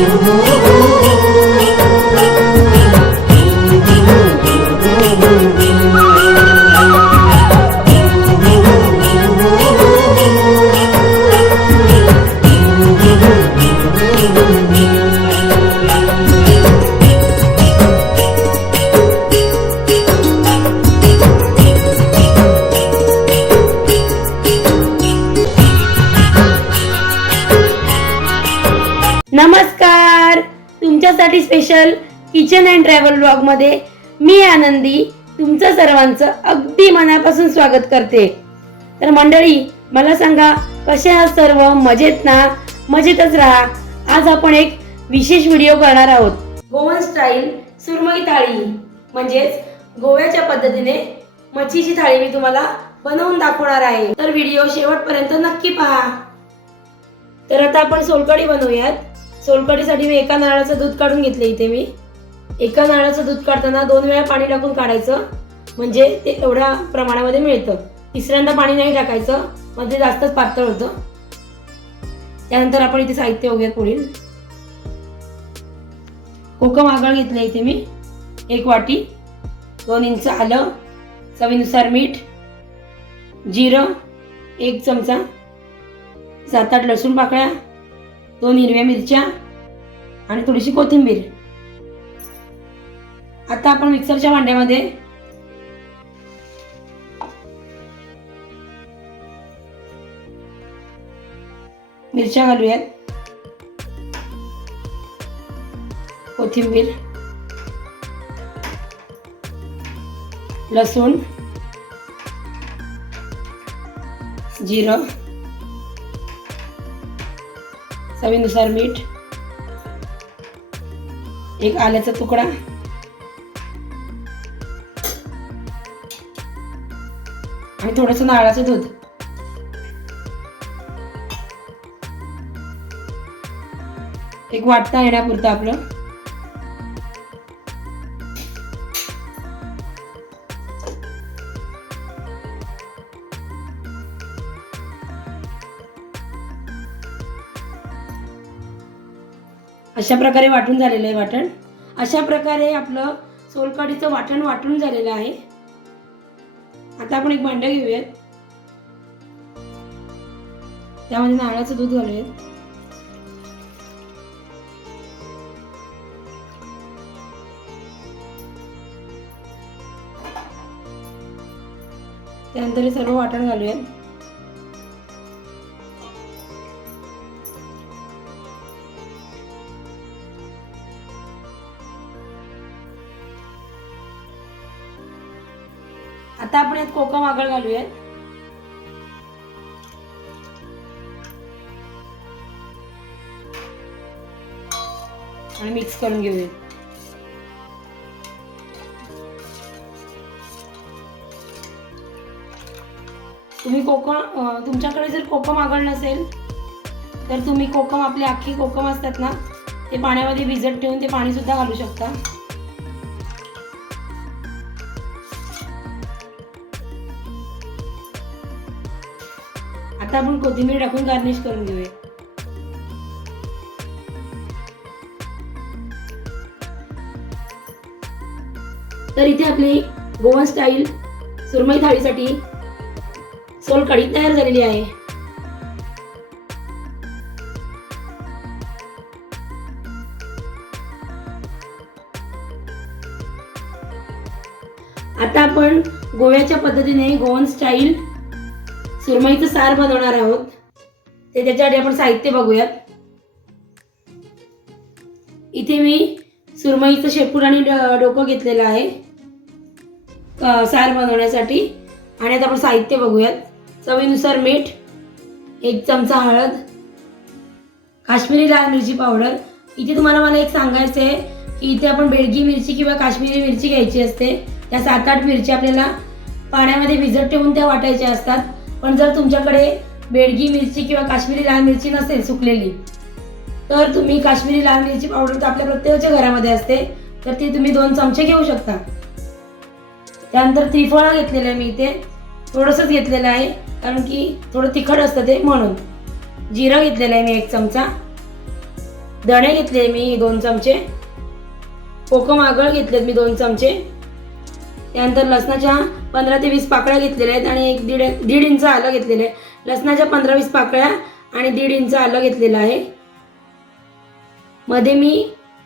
you. ब्लॉगमध्ये मध्ये मी आनंदी तुमचं सर्वांचं अगदी मनापासून स्वागत करते. तर मंडळी मला सांगा कसे आहात सर्व मजेत ना? मजेतच राहा. आज आपण एक विशेष व्हिडिओ करणार आहोत. गोवन स्टाईल सुरमई थाळी. म्हणजेच गोव्याच्या पद्धतीने मच्छीची थाळी मी तुम्हाला बनवून दाखवणार आहे. तर व्हिडिओ शेवटपर्यंत नक्की पहा. तर आता आपण सोलकडी बनवूयात. सोलकढीसाठी मी एका नारळाचं दूध काढून घेतलं इथे मी. एका नारळाचं दूध काढताना दोन वेळा पाणी टाकून काढायचं. म्हणजे ते एवढ्या प्रमाणामध्ये मिळतं. तिसऱ्यांदा पाणी नाही टाकायचं मग ते जास्तच पातळ होतं. त्यानंतर आपण इथे साहित्य वगैरे पुढील कोकम आगळ घेतलं इथे मी. एक वाटी. दोन इंच आलं. चवीनुसार मीठ. जिरं. एक चमचा. सात आठ लसूण पाकळ्या. दोन हिरव्या मिरच्या. आणि थोडीशी कोथिंबीर. आता आपण मिक्सरच्या भांड्यामध्ये मिरच्या घालूयात. कोथिंबीर लसूण जिरं चवीनुसार मीठ एक आल्याचा तुकडा. आणि थोडंसं नारळाचं दूध. एक वाटता येण्यापुरतं आपलं. अशा प्रकारे वाटून झालेलं आहे वाटण. अशा प्रकारे आपलं सोलकढीचं वाटण वाटून झालेलं आहे. आता आपण एक भांडं घेऊयात. त्यामध्ये नारळाचं दूध घालूयात. त्यानंतर हे सर्व वाटण घालूयात. आता आपण यात कोकम आगळ घालूयात. आणि मिक्स करून घेऊयात. तुम्ही कोकम तुमच्याकडे जर कोकम आगळ नसेल तर तुम्ही कोकम आपले अख्खी कोकम असतात ना ते पाण्यामध्ये भिजत ठेवून ते पाणी सुद्धा घालू शकता. आता आपण कोथिंबीर टाकून गार्निश करून घेऊया. तर इथे आपली गोवन स्टाईल सुरमई थाळीसाठी सोलकढी तयार झालेली आहे. आता आपण गोव्याच्या पद्धतीने गोवन स्टाईल सुरमईचं सार बनवणार आहोत. ते त्याच्यासाठी आपण साहित्य बघूयात. इथे मी सुरमईचं शेपूट आणि ड- डोकं घेतलेलं आहे. सार बनवण्यासाठी. आणि आता आपण साहित्य बघूयात. चवीनुसार मीठ एक चमचा हळद काश्मीरी लाल मिरची पावडर. इथे तुम्हाला मला एक सांगायचं आहे की इथे आपण बेडगी मिरची किंवा काश्मीरी मिरची घ्यायची असते. त्या सात आठ मिरची आपल्याला पाण्यामध्ये भिजत ठेवून त्या वाटायच्या असतात. पण जर तुमच्याकडे बेडगी मिरची किंवा काश्मीरी लाल मिरची नसेल सुकलेली तर तुम्ही काश्मीरी लाल मिरची पावडर तर आपल्या प्रत्येकाच्या घरामध्ये असते तर ती तुम्ही दोन चमचे घेऊ शकता. त्यानंतर त्रिफळा घेतलेलं आहे मी इथे थोडंसंच घेतलेलं आहे कारण की थोडं तिखट असतं ते म्हणून. जिरं घेतलेलं आहे मी एक चमचा धणे घेतले मी दोन चमचे कोकम आगळ घेतलेत मी दोन चमचे त्यानंतर लसणाच्या पंधरा ते वीस पाकळ्या घेतलेल्या आहेत आणि एक दीड दीड इंच आलं घेतलेलं आहे. लसणाच्या पंधरा वीस पाकळ्या आणि दीड इंच आलं घेतलेलं आहे. मध्ये मी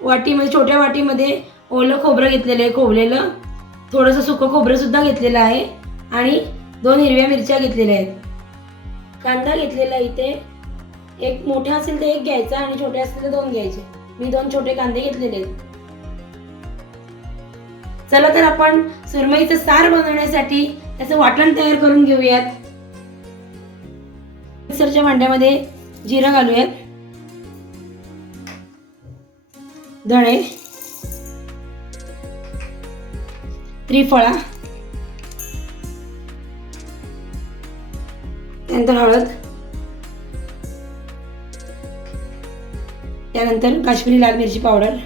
वाटीमध्ये छोट्या वाटीमध्ये ओलं खोबरं घेतलेलं आहे खोबलेलं. थोडंसं सुकं खोबरंसुद्धा घेतलेलं आहे आणि दोन हिरव्या मिरच्या घेतलेल्या आहेत. कांदा घेतलेला इथे. एक मोठा असेल तर एक घ्यायचा आणि छोटे असेल तर दोन घ्यायचे. मी दोन छोटे कांदे घेतलेले आहेत. चला तर आपण सुरमईचं सार बनवण्यासाठी त्याचं वाटण तयार करून घेऊयात. मिक्सरच्या भांड्यामध्ये जिरं घालूयात. धणे. त्रिफळा. त्यानंतर हळद. त्यानंतर काश्मीरी लाल मिरची पावडर.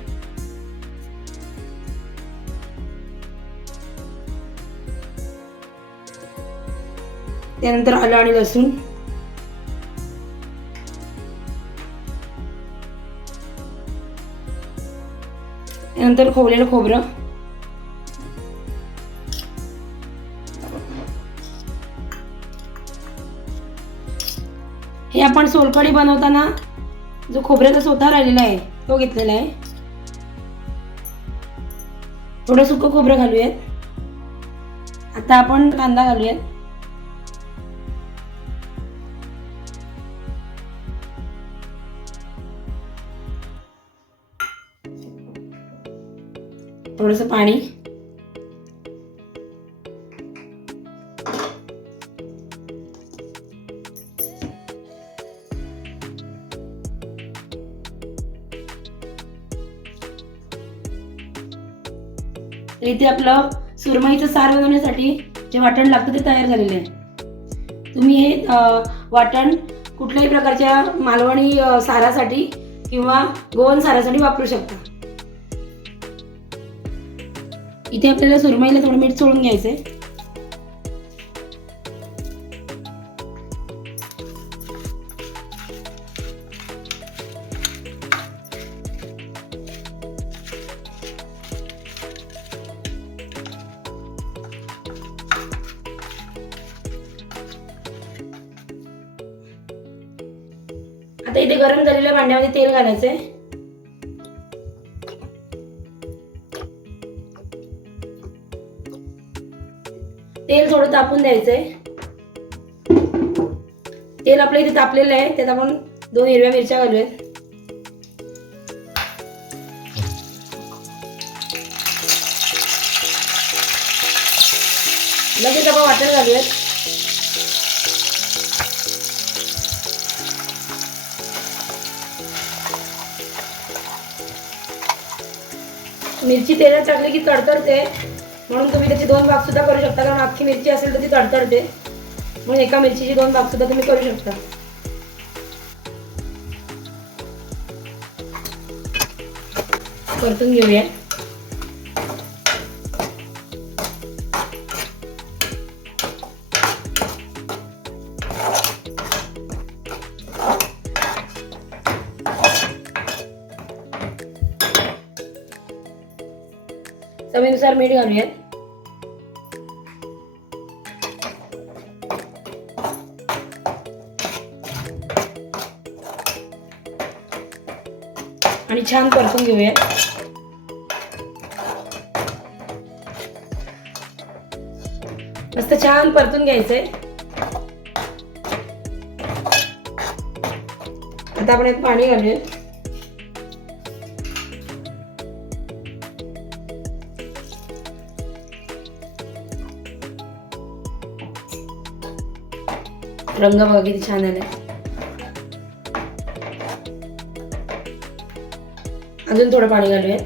त्यानंतर आलं आणि लसूण. त्यानंतर खोवलेलं खोबरं. हे आपण सोलकढी बनवताना जो खोबऱ्याचा सोता राहिलेला आहे तो घेतलेला आहे. थोडं सुकं खोबरं घालूयात. आता आपण कांदा घालूयात. थोडंसं पाणी. इथे आपलं सुरमईचं सार बनवण्यासाठी जे वाटण लागतं ते तयार झालेलं आहे. तुम्ही हे वाटण कुठल्याही प्रकारच्या मालवणी सारासाठी किंवा गोवन सारासाठी वापरू शकता. इथे आपल्याला सुरमईला थोडं मीठ सोडून घ्यायचंय. आता इथे गरम झालेल्या भांड्यामध्ये तेल घालायचंय. थोडं तापून द्यायचंय. तेल आपल्या इथे तापलेलं आहे त्यात आपण दोन हिरव्या मिरच्या घालूयात. लगेच आपण वाटण घालूयात. मिरची तेलात टाकली की तडतडते. म्हणून तुम्ही त्याचे दोन भाग सुद्धा करू शकता. कारण अख्खी मिरची असेल तर ती तडतडते. म्हणून एका मिरचीचे दोन भाग सुद्धा तुम्ही करू शकता. परतून घेऊया. चवीनुसार मीठ घालूयात. छान परतून घेऊया. मस्त छान परतून घ्यायचंय. आता आपण यात पाणी घालूया. रंग बघा किती छान आलाय. अजून थोडं पाणी घालूया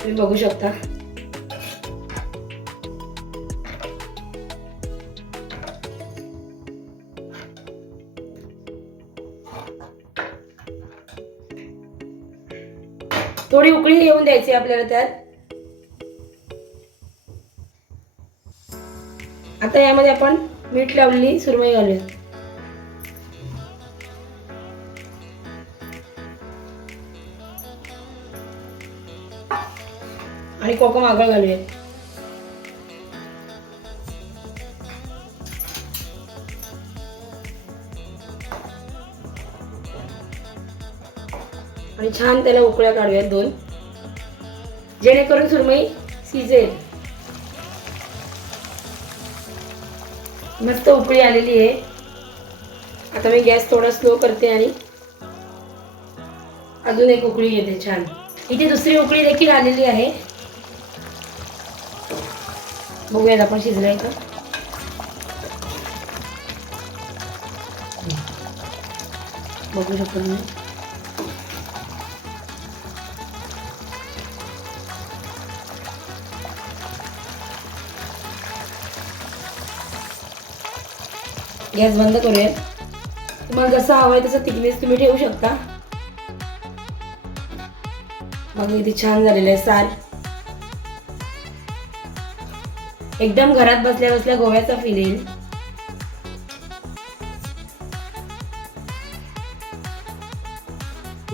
तुम्ही बघू शकता. थोडी उकळी येऊन द्यायची आपल्याला त्यात. आता यामध्ये आपण मीठ लावलेली सुरमई घालूया. आणि कोकम आगळ घालूयात आणि छान त्याला उकळ्या काढूयात दोन. जेणेकरून सुरमई शिजेल. मस्त उकळी आलेली आहे. आता मी गॅस थोडा स्लो करते आणि अजून एक उकळी घेते छान. इथे दुसरी उकळी देखील आलेली आहे. बघूयात आपण शिजलाय का बघू शकतो मी गॅस बंद करूया तुम्हाला जसं हवं आहे तसं थिकनेस तुम्ही ठेवू शकता. मग इथे छान झालेलं आहे सार एकदम घरात बसल्या बसल्या गोव्याचा फील येईल.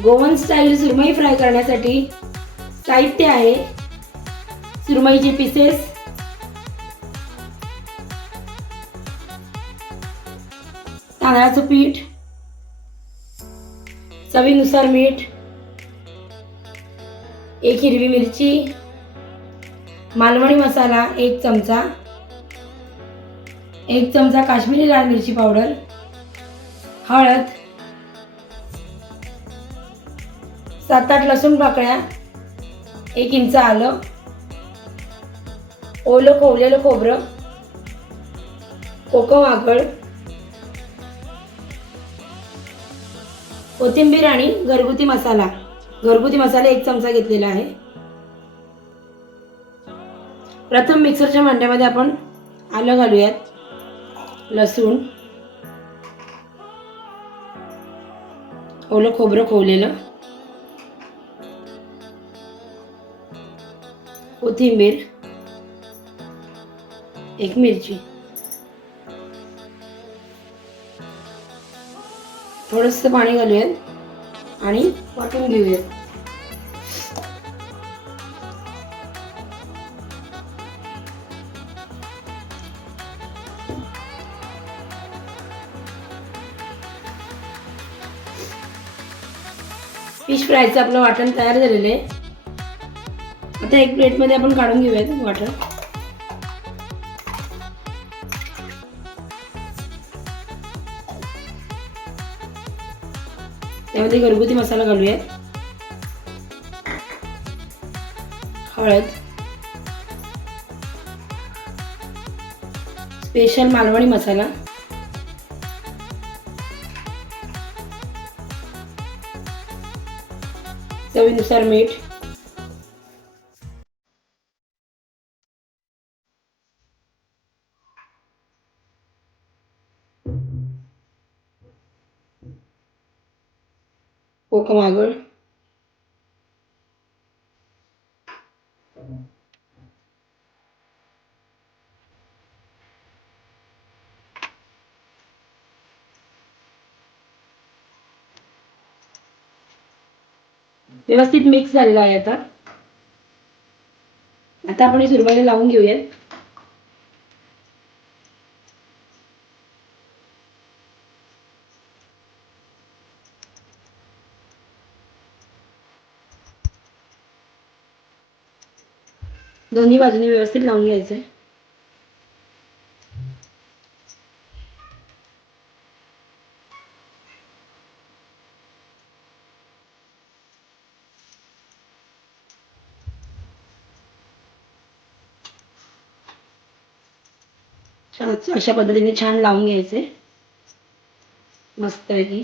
गोवन स्टाईल सुरमई फ्राय करण्यासाठी साहित्य आहे. सुरमईचे पीसेस तांदळाचं पीठ चवीनुसार मीठ एक हिरवी मिरची मालवणी मसाला एक चमचा एक चमचा काश्मीरी लाल मिरची पावडर हळद सात आठ लसूण पाकळ्या एक इंच आलं ओलं खोवलेलं खोबरं कोकम आगळ कोथिंबीर आणि घरगुती मसाला. घरगुती मसाला एक चमचा घेतलेला आहे. प्रथम मिक्सरच्या भांड्यामध्ये आपण आलं घालूयात. लसूण. ओलं खोबरं खोवलेलं. कोथिंबीर. एक मिरची. थोडंसं पाणी घालूयात आणि वाटून घेऊयात. फिश फ्रायचं आपलं वाटण तयार झालेलं आहे. आता एक प्लेटमध्ये आपण काढून घेऊयात वाटण. त्यामध्ये घरगुती मसाला घालूयात. हळद. स्पेशल मालवणी मसाला. चवीनुसार मीठ. कोकम आगळ व्यवस्थित मिक्स झालेला आहे आता. आता आपण ही सुरमईला लावून घेऊयात. दोन्ही बाजूने व्यवस्थित लावून घ्यायचंय. छान अशा पद्धतीने छान लावून घ्यायचे मस्तपैकी.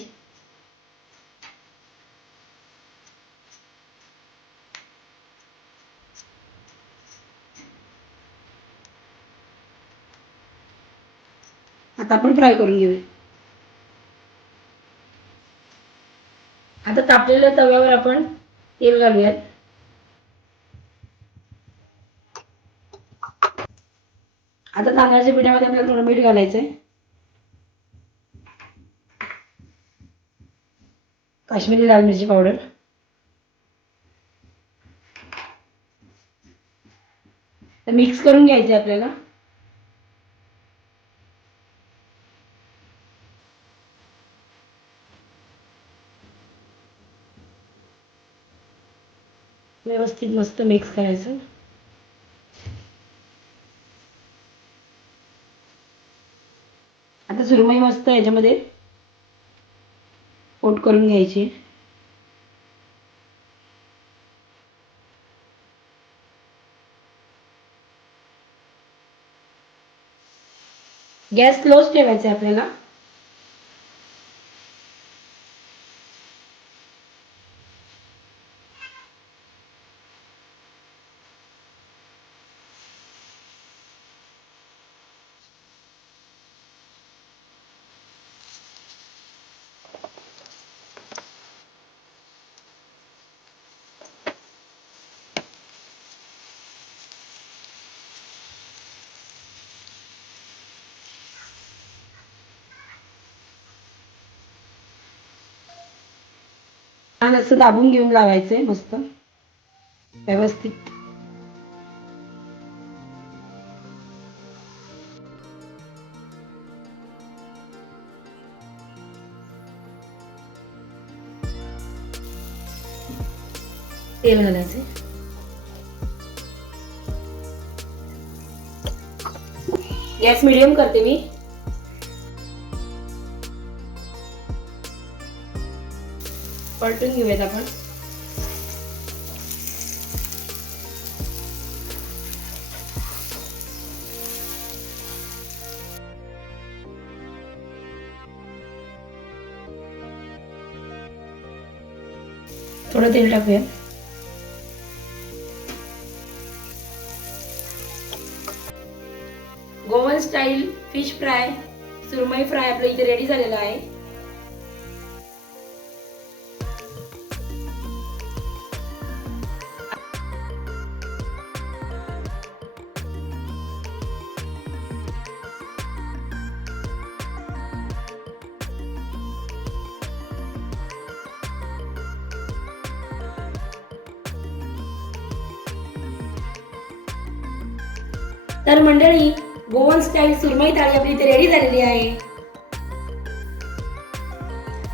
आता आपण फ्राय करून घेऊया. आता तापलेल्या तव्यावर आपण तेल घालूयात. आता तांदळाच्या पिठामध्ये आपल्याला थोडं मीठ घालायचं आहे काश्मीरी लाल मिरची पावडर. तर मिक्स करून घ्यायचे आपल्याला. व्यवस्थित मस्त मिक्स करायचं. आता सुरमई मस्त याच्यामध्ये कोट करून घ्यायची. गॅस स्लोच ठेवायचा आहे आपल्याला. छान असं दाबून घेऊन लावायचंय मस्त. व्यवस्थित. तेल घालायचे गॅस मिडियम करते मी. पलटून घेऊयात आपण. थोडं तेल टाकूया गोवन स्टाईल फिश फ्राय सुरमई फ्राय आपलं इथे रेडी झालेला आहे. सुरमई थाळी आपली इथे रेडी झालेली आहे.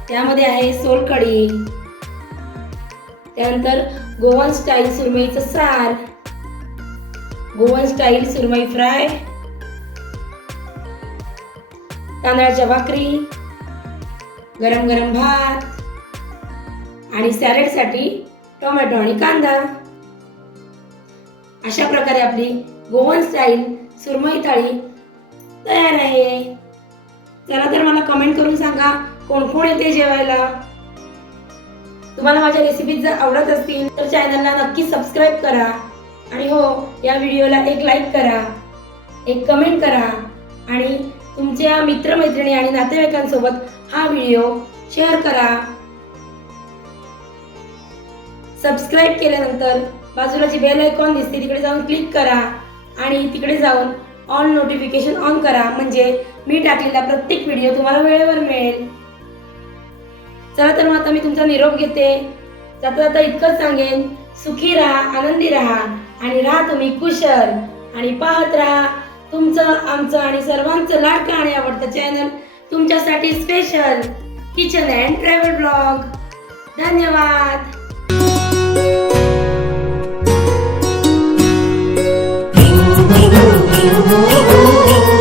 त्यामध्ये आहे सोलकढी त्यानंतर गोवन स्टाईल सुरमईचं सार. गोवन स्टाईल सुरमई फ्राय. तांदळाच्या भाकरी. गरम गरम भात. आणि सॅलडसाठी टोमॅटो आणि कांदा. अशा प्रकारे आपली गोवन स्टाईल सुरमई थाळी तयार आहे. चला तर मला कमेंट करून सांगा कोण कोण येते जेवायला? तुम्हाला माझ्या रेसिपीज जर आवडत असतील तर चॅनलला नक्की सबस्क्राईब करा. आणि हो या व्हिडिओला एक लाईक करा एक कमेंट करा. आणि तुमच्या मित्रमैत्रिणी आणि नातेवाईकांसोबत हा व्हिडिओ शेअर करा. सबस्क्राईब केल्यानंतर बाजूला जी बेल आयकॉन दिसते तिकडे जाऊन क्लिक करा. आणि तिकडे जाऊन ऑन नोटिफिकेशन ऑन करा. म्हणजे मी टाकलेला प्रत्येक व्हिडिओ तुम्हाला वेळेवर मिळेल. चला तर मग आता मी तुमचा निरोप घेते. जाता जाता इतकंच सांगेन. सुखी राहा आनंदी राहा आणि राहा तुम्ही कुशल. आणि पाहत राहा तुमचं आमचं आणि सर्वांचं लाडकं आणि आवडतं चॅनल तुमच्यासाठी special kitchen and travel blog धन्यवाद. oh, oh.